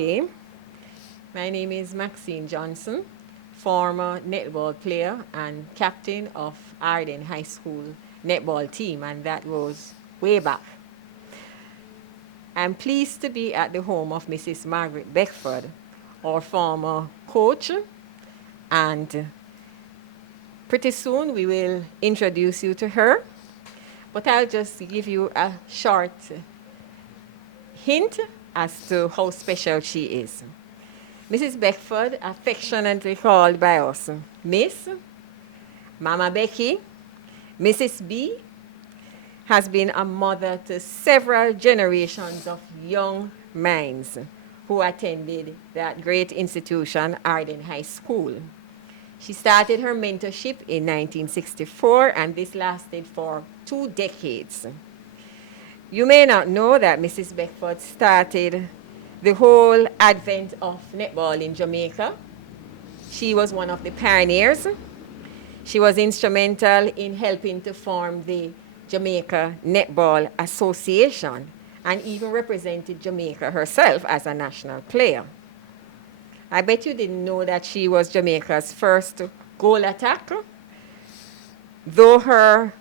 day. My name is Maxine Johnson, former netball player and captain of Ardenne High School netball team, and that was way back. I'm pleased to be at the home of Mrs. Margaret Beckford, our former coach, and pretty soon we will introduce you to her. But I'll just give you a short hint as to how special she is. Mrs. Beckford, affectionately called by us Miss, Mama Becky, Mrs. B, has been a mother to several generations of young minds who attended that great institution, Ardenne High School. She started her mentorship in 1964, and this lasted for 2 decades. You may not know that Mrs. Beckford started the whole advent of netball in Jamaica. She was one of the pioneers. She was instrumental in helping to form the Jamaica Netball Association and even represented Jamaica herself as a national player. I bet you didn't know that she was Jamaica's first goal attacker, though her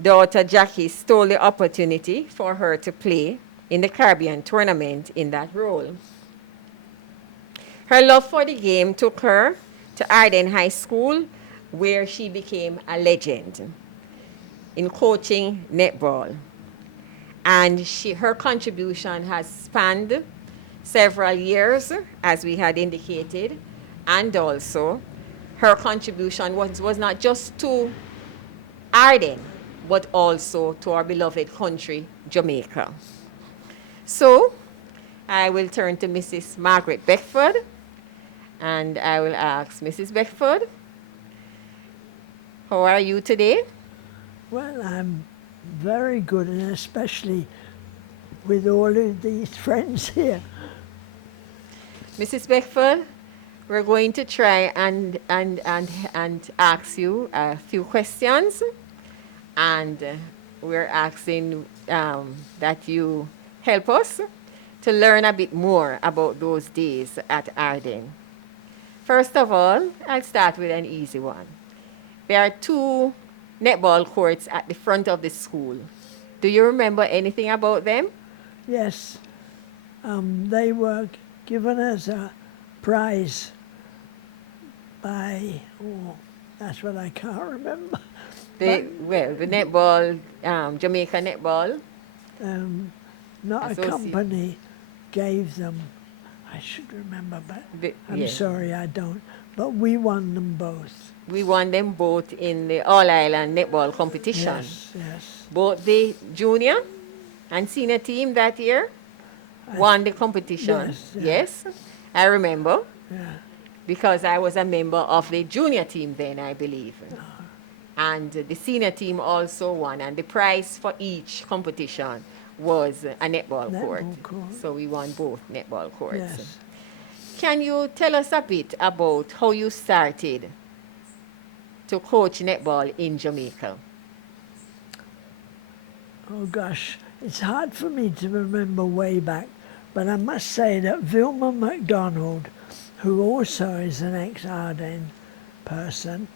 daughter Jackie stole the opportunity for her to play in the Caribbean tournament in that role. Her love for the game took her to Ardenne High School, where she became a legend in coaching netball. And her contribution has spanned several years, as we had indicated, and also her contribution was not just to Ardenne, but also to our beloved country, Jamaica. So, I will turn to Mrs. Margaret Beckford, and I will ask Mrs. Beckford, how are you today? Well, I'm very good, and especially with all of these friends here. Mrs. Beckford, we're going to try and ask you a few questions, and we're asking that you help us to learn a bit more about those days at Ardenne. First of all, I'll start with an easy one. There are 2 netball courts at the front of the school. Do you remember anything about them? Yes, they were given as a prize by, that's what I can't remember. The netball, Jamaica Netball. Not a company gave them. I should remember, but I'm sorry I don't. But we won them both. We won them both in the All-Island Netball competition. Yes. Both the junior and senior team that year won the competition. Yes, I remember. Yeah. Because I was a member of the junior team then, I believe. And the senior team also won, and the prize for each competition was a netball court. So we won both netball courts. Yes. Can you tell us a bit about how you started to coach netball in Jamaica? Oh gosh, it's hard for me to remember way back, but I must say that Vilma MacDonald, who also is an ex-Ardenne person,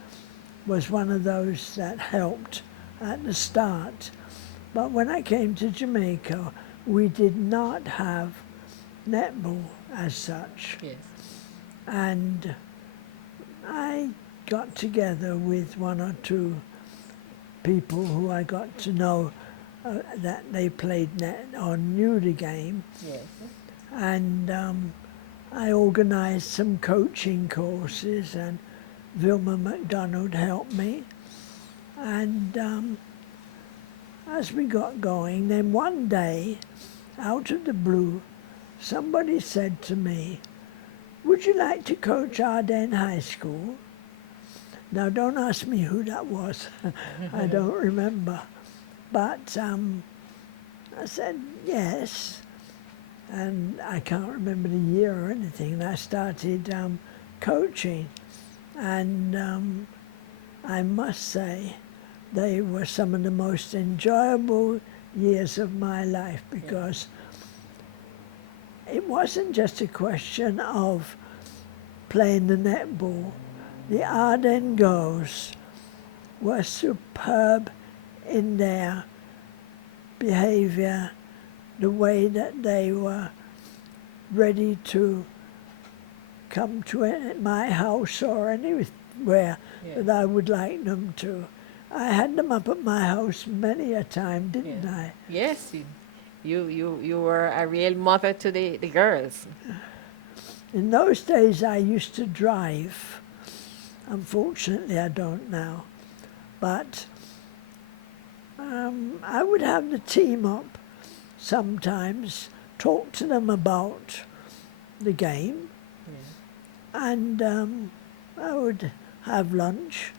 was one of those that helped at the start. But when I came to Jamaica, we did not have netball as such. Yes. And I got together with 1 or 2 people who I got to know that they played net or knew the game. Yes. And I organized some coaching courses, and Vilma MacDonald helped me. And as we got going, then one day, out of the blue, somebody said to me, "Would you like to coach Ardenne High School?" Now, don't ask me who that was. I don't remember. But I said yes. And I can't remember the year or anything. And I started coaching. And I must say, they were some of the most enjoyable years of my life, because it wasn't just a question of playing the netball. The Ardenne girls were superb in their behaviour, the way that they were ready to come to my house or anywhere that I would like them to. I had them up at my house many a time, didn't I? Yes, you were a real mother to the girls. In those days I used to drive. Unfortunately I don't now. But I would have the team up sometimes, talk to them about the game, and I would have lunch,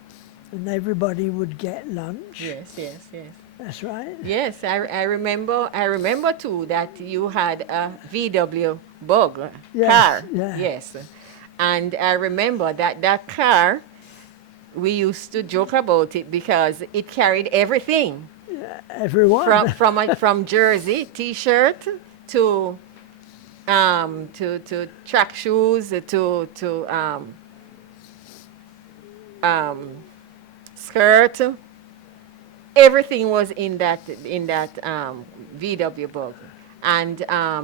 and everybody would get lunch. Yes, yes, yes. That's right. Yes, I remember too that you had a VW Bug Yes, car. yeah. Yes. And I remember that car, we used to joke about it because it carried everything Everyone. from jersey, t-shirt to track shoes to skirt. Everything was in that VW Bug, and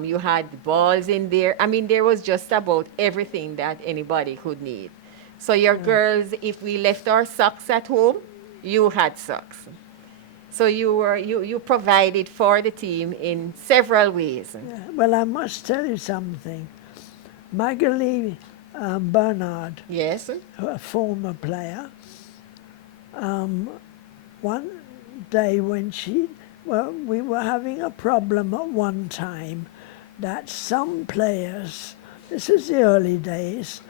you had balls in there. I mean, there was just about everything that anybody could need. So your girls, if we left our socks at home, you had socks. So you provided for the team in several ways. Yeah. Well, I must tell you something. Margaret Bernard, Yes. a former player, one day when we were having a problem at one time that some players, this is the early days,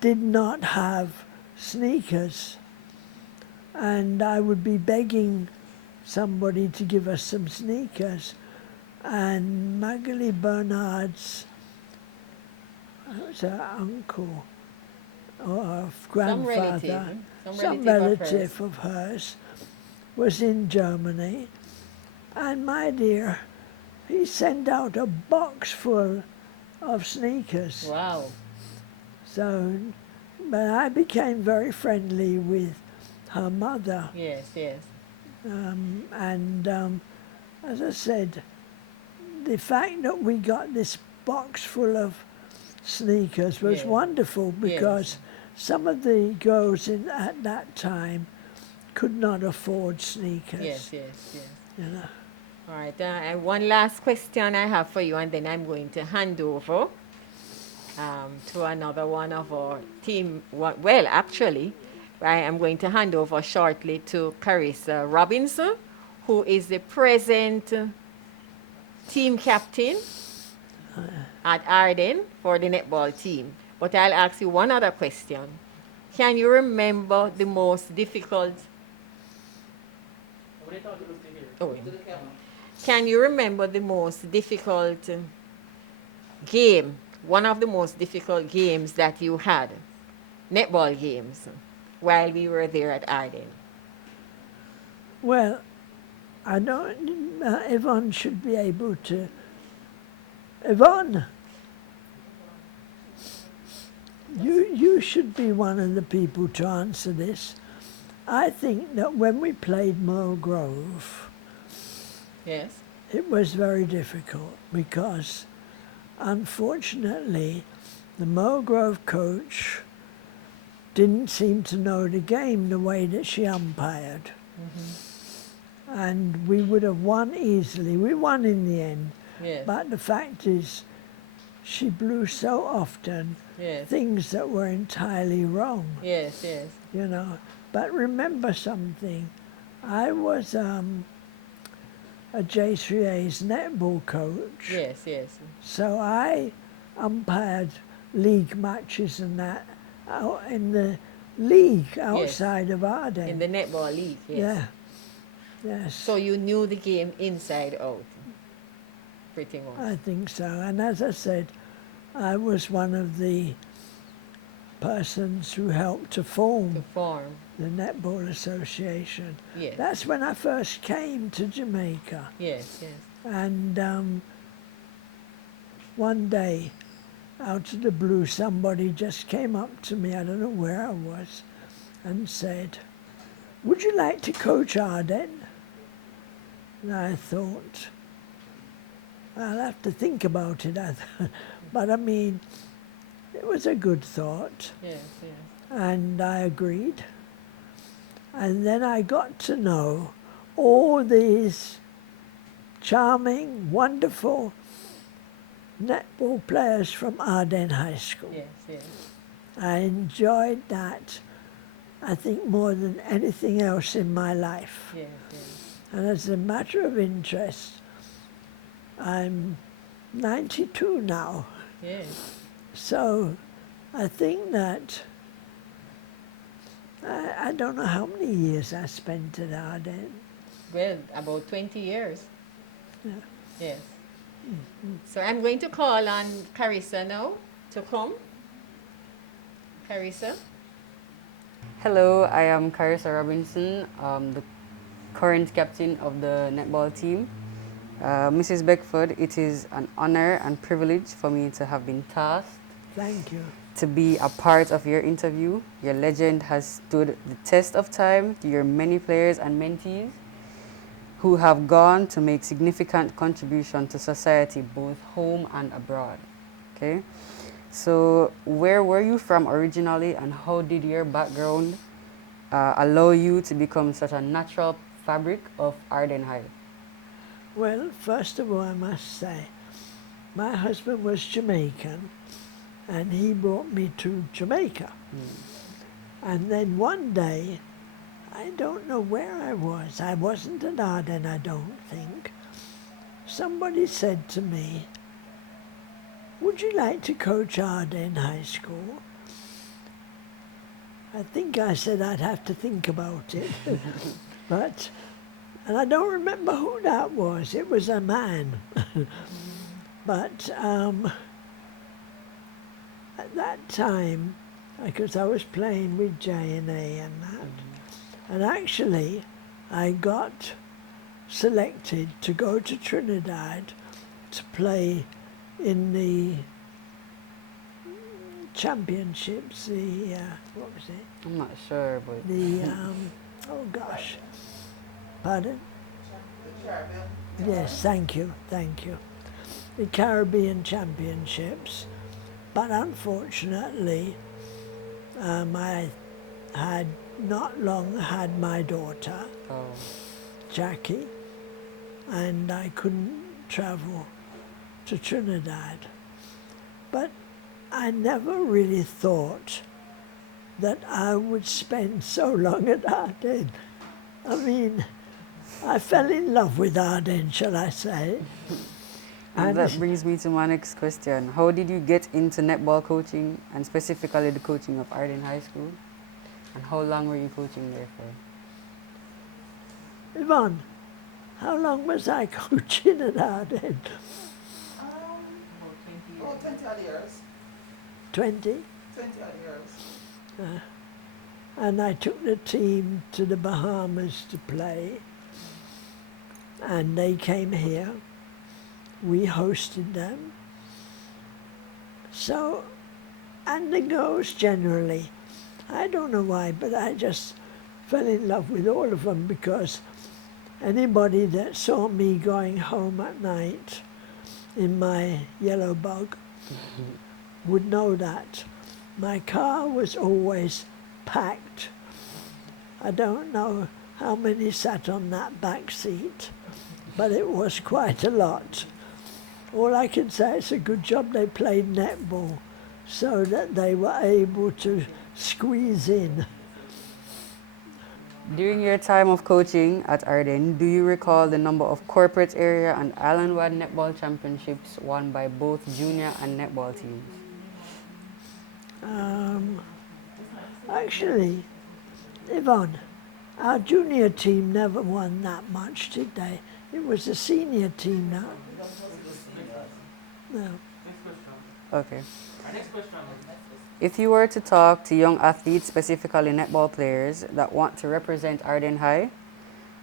did not have sneakers. And I would be begging somebody to give us some sneakers. And Margaret Bernard's was her uncle or grandfather, some relative of hers, was in Germany. And my dear, he sent out a box full of sneakers. Wow. So, but I became very friendly with her mother. Yes, yes. As I said, the fact that we got this box full of sneakers was wonderful, because some of the girls at that time could not afford sneakers. Yes, yes, yes. You know. All right. One last question I have for you, and then I'm going to hand over to another one of our team. Well, actually, I am going to hand over shortly to Carissa Robinson, who is the present team captain at Ardenne for the netball team. But I'll ask you one other question. Can you remember the most difficult... Oh, can you remember the most difficult game, one of the most difficult games that you had, netball games, while we were there at Ardenne? Well, I don't. Yvonne should be able to. Yvonne, you should be one of the people to answer this. I think that when we played Merle Grove, Yes. it was very difficult because, unfortunately, the Merle Grove coach didn't seem to know the game the way that she umpired. And we would have won easily. We won in the end. Yes. But the fact is, she blew so often Yes. things that were entirely wrong, Yes, yes. you know. But remember something, I was a J3A's netball coach. Yes, yes. So I umpired league matches and that out in the league outside of Ardenne. In the netball league, yes. Yeah. Yes. So you knew the game inside out, pretty much. I think so. And as I said, I was one of the persons who helped to form To form, the Netball Association. yes. That's when I first came to Jamaica. Yes, yes. And one day, out of the blue, somebody just came up to me, I don't know where I was, and said, "Would you like to coach Ardenne?" And I thought, I'll have to think about it. But I mean, it was a good thought, Yes, yes. and I agreed. And then I got to know all these charming, wonderful netball players from Ardenne High School. Yes, yes. I enjoyed that, I think, more than anything else in my life. Yes, yes. And as a matter of interest, I'm 92 now. Yes. So I think that I don't know how many years I spent at Ardenne. Well, about 20 years. Yeah. Yes. So I'm going to call on Carissa now to come. Carissa? Hello, I am Carissa Robinson, the current captain of the netball team. Mrs. Beckford, it is an honor and privilege for me to have been tasked Thank you. to be a part of your interview. Your legend has stood the test of time to your many players and mentees who have gone to make significant contribution to society, both home and abroad. Okay? So where were you from originally, and how did your background allow you to become such a natural fabric of Ardenne High? Well, first of all, I must say, my husband was Jamaican, and he brought me to Jamaica. And then one day, I don't know where I was. I wasn't at Ardenne, I don't think. Somebody said to me, "Would you like to coach Ardenne High School?" I think I said I'd have to think about it. And I don't remember who that was. It was a man. But at that time, because I was playing with J&A and that, and actually I got selected to go to Trinidad to play in the championships, what was it? I'm not sure, but Oh gosh, pardon? Yes, thank you. The Caribbean Championships, but unfortunately, I had not long had my daughter, Jackie, and I couldn't travel to Trinidad. But I never really thought that I would spend so long at Ardenne. I mean, I fell in love with Ardenne, shall I say. and that brings me to my next question. How did you get into netball coaching, and specifically the coaching of Ardenne High School? And how long were you coaching there for? Yvonne, how long was I coaching at Ardenne? About 20 odd years. 20? 20 odd years. And I took the team to the Bahamas to play, and they came here. We hosted them. So, and the girls generally, I don't know why, but I just fell in love with all of them, because anybody that saw me going home at night in my yellow bug would know that my car was always packed. I don't know how many sat on that back seat, but it was quite a lot. All I can say is a good job they played netball so that they were able to squeeze in. During your time of coaching at Ardenne, do you recall the number of corporate area and island-wide netball championships won by both junior and netball teams? Actually, Yvonne, our junior team never won that much, did they? It was the senior team now. No. Okay. If you were to talk to young athletes, specifically netball players that want to represent Ardenne High,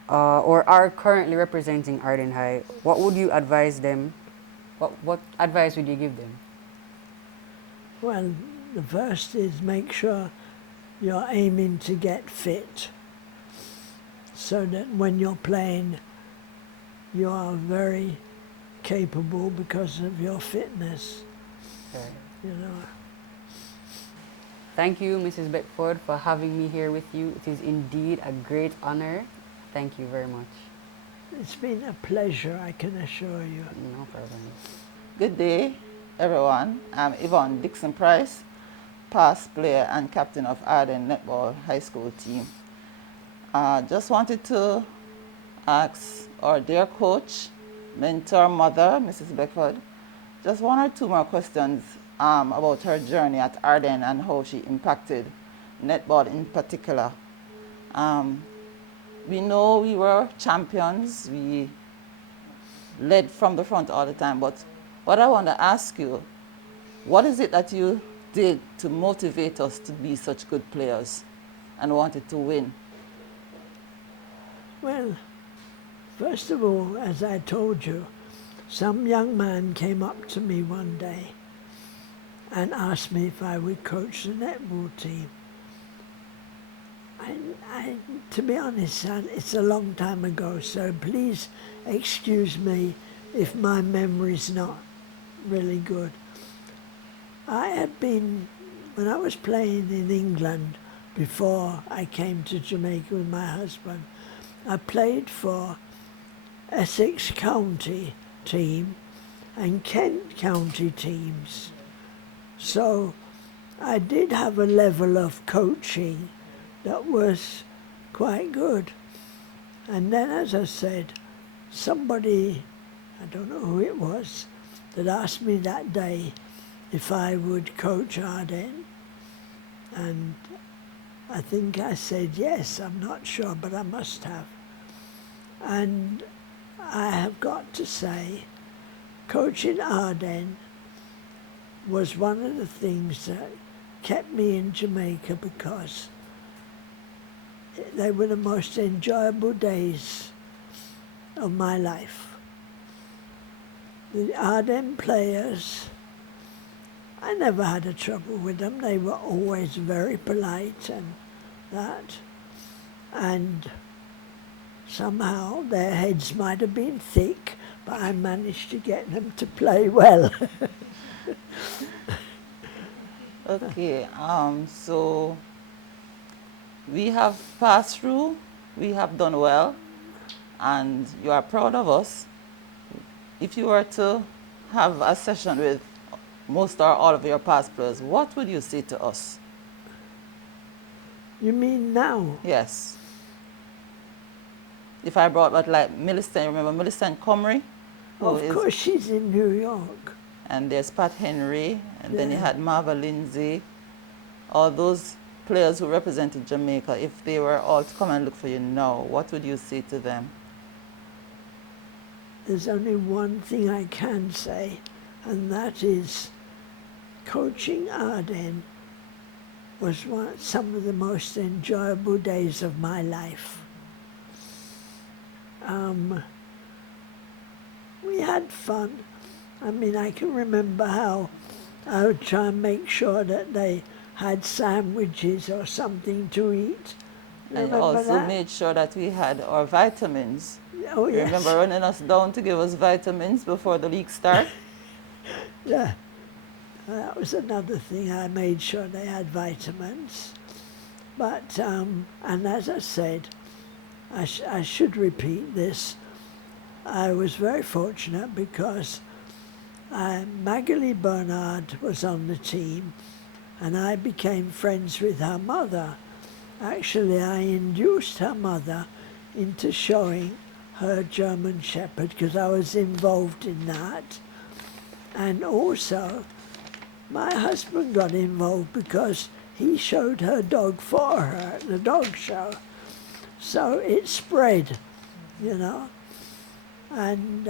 or are currently representing Ardenne High, what would you advise them What advice would you give them? Well, the first is make sure you're aiming to get fit so that when you're playing, you are very capable because of your fitness, Okay. you know. Thank you, Mrs. Beckford, for having me here with you. It is indeed a great honor. Thank you very much. It's been a pleasure, I can assure you. No problem. Good day, everyone. I'm Yvonne Dixon Price, past player and captain of Ardenne Netball High School team. Just wanted to ask our dear coach, mentor, mother, Mrs. Beckford, just one or two more questions about her journey at Ardenne and how she impacted netball in particular. We know we were champions, we led from the front all the time, but what I want to ask you, what is it that you did to motivate us to be such good players and wanted to win? Well, first of all, as I told you, some young man came up to me one day and asked me if I would coach the netball team. To be honest, son, it's a long time ago, so please excuse me if my memory's not really good. I had been, when I was playing in England, before I came to Jamaica with my husband, I played for Essex County team and Kent County teams. So I did have a level of coaching that was quite good. And then, as I said, somebody, I don't know who it was, that asked me that day if I would coach Ardenne. And I think I said yes, I'm not sure, but I must have. And I have got to say, coaching Ardenne was one of the things that kept me in Jamaica because they were the most enjoyable days of my life. The Ardenne players, I never had a trouble with them. They were always very polite and that. And somehow their heads might have been thick, but I managed to get them to play well. Okay, so we have passed through, we have done well, and you are proud of us. If you were to have a session with most or all of your past players, what would you say to us? You mean now? Yes. If I brought back like Millicent, remember Millicent Comrie? Of course she's in New York. And there's Pat Henry, and then you Yeah. had Marva Lindsay, all those players who represented Jamaica. If they were all to come and look for you now, what would you say to them? There's only one thing I can say, and that is coaching Ardenne was some of the most enjoyable days of my life. We had fun. I mean, I can remember how I would try and make sure that they had sandwiches or something to eat. And Remember also that? made sure that we had our vitamins. Oh, You yes. remember running us down to give us vitamins before the league started? Yeah. That was another thing. I made sure they had vitamins. But, and as I said, I should repeat this. I was very fortunate because Magali Bernard was on the team and I became friends with her mother. Actually, I induced her mother into showing her German Shepherd because I was involved in that. And also, my husband got involved because he showed her dog for her at the dog show. So it spread, you know. And,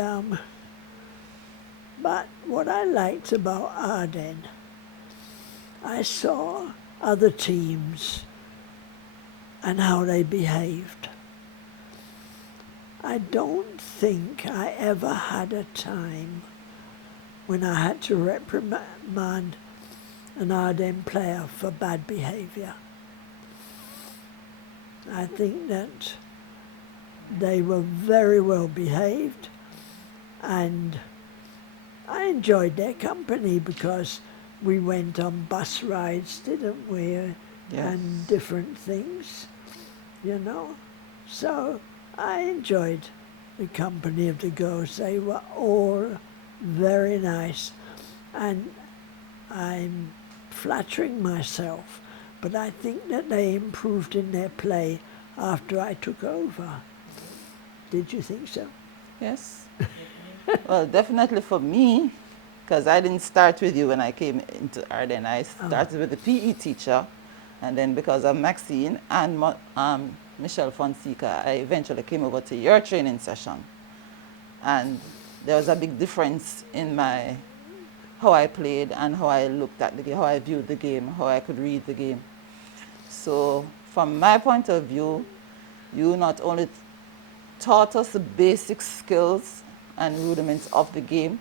but what I liked about Ardenne, I saw other teams and how they behaved. I don't think I ever had a time when I had to reprimand an Ardenne player for bad behaviour. I think that they were very well behaved, and I enjoyed their company because we went on bus rides, didn't we? Yes. And different things, you know. So I enjoyed the company of the girls. They were all very nice, and I'm flattering myself, but I think that they improved in their play after I took over. Did you think so? Yes. Well, definitely for me, because I didn't start with you when I came into Ardenne. I started with the PE teacher, and then because of Maxine and Michelle Fonseca, I eventually came over to your training session. And there was a big difference in how I played and how I looked at the game, how I viewed the game, how I could read the game. So from my point of view, you not only taught us the basic skills and rudiments of the game,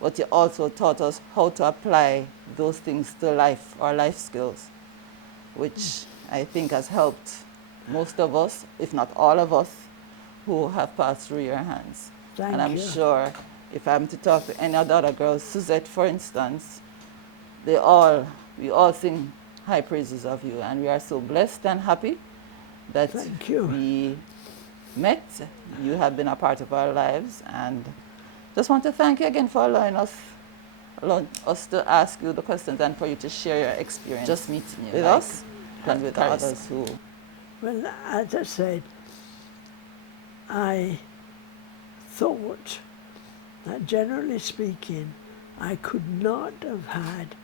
but you also taught us how to apply those things to life, or life skills, which I think has helped most of us, if not all of us, who have passed through your hands. Thank and I'm you. sure if I'm to talk to any other girls, Suzette, for instance, we all sing high praises of you, and we are so blessed and happy that Thank you. we met. You have been a part of our lives, and just want to thank you again for allowing us to ask you the questions and for you to share your experience just meeting you with us and with others who. Well, as I said, I thought that generally speaking, I could not have had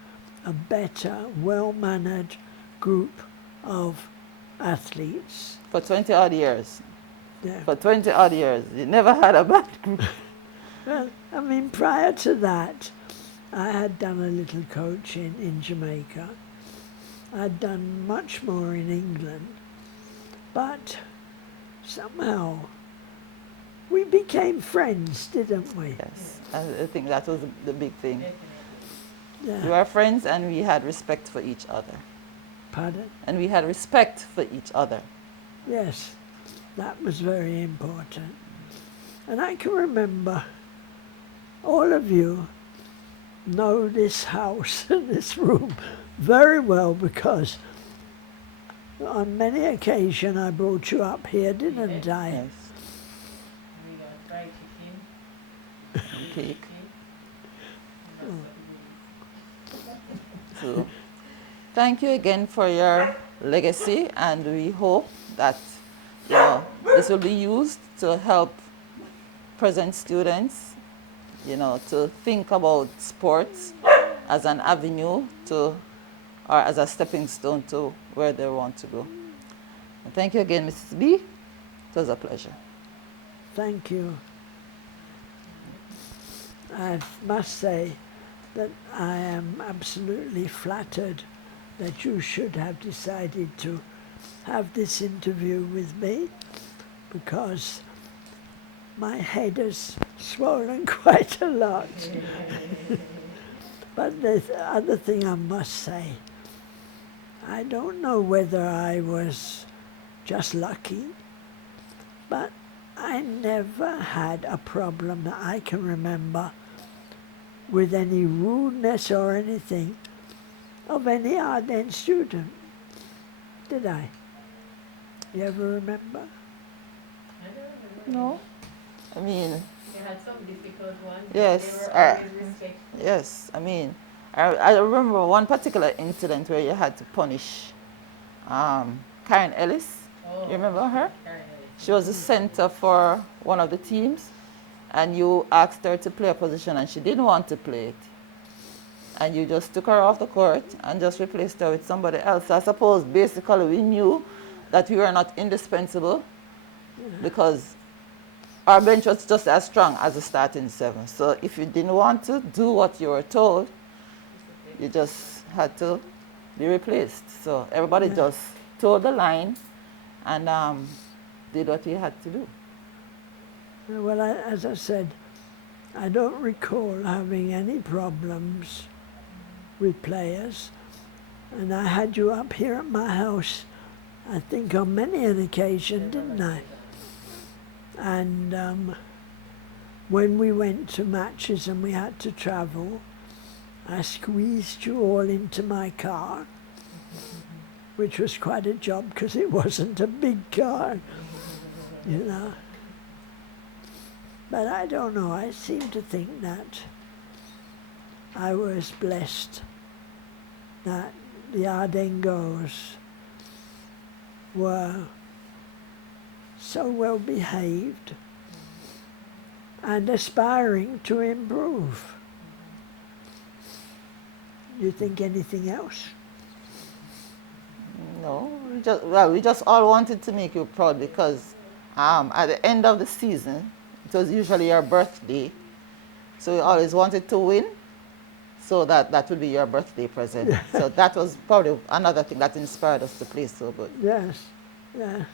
a better, well-mannered group of athletes. For 20 odd years. Yeah. For 20 odd years, you never had a bad group. Well, I mean, prior to that, I had done a little coaching in Jamaica. I'd done much more in England. But somehow we became friends, didn't we? Yes, I think that was the big thing. Yeah. We were friends, and we had respect for each other. Pardon? And we had respect for each other. Yes, that was very important. And I can remember all of you know this house and this room very well, because on many occasions I brought you up here, didn't I? Yes. We got fried chicken. And cake. So, thank you again for your legacy, and we hope that this will be used to help present students, to think about sports as an avenue or as a stepping stone to where they want to go. And thank you again, Mrs. B. It was a pleasure. Thank you. I must say that I am absolutely flattered that you should have decided to have this interview with me, because my head has swollen quite a lot. But the other thing I must say, I don't know whether I was just lucky, but I never had a problem that I can remember with any rudeness or anything of any Ardenne student. Did I? You ever remember? I don't remember. No? I mean, You had some difficult ones. Yes, They were always respectful. yes, I mean, I remember one particular incident where you had to punish Karen Ellis. Oh, You remember her? Karen Ellis. She was the center for one of the teams, and you asked her to play a position, and she didn't want to play it. And you just took her off the court and just replaced her with somebody else. I suppose basically we knew that we were not indispensable, because our bench was just as strong as the starting seven. So if you didn't want to do what you were told, you just had to be replaced. So everybody just toed the line and did what you had to do. Well, as I said, I don't recall having any problems with players. And I had you up here at my house, I think on many an occasion, didn't I? And when we went to matches and we had to travel, I squeezed you all into my car, which was quite a job because it wasn't a big car, you know. But I don't know, I seem to think that I was blessed that the Ardenne were so well behaved and aspiring to improve. You think anything else? No, we just all wanted to make you proud because at the end of the season, it was usually your birthday, so we always wanted to win, so that would be your birthday present. So that was probably another thing that inspired us to play so good. Yes, yes.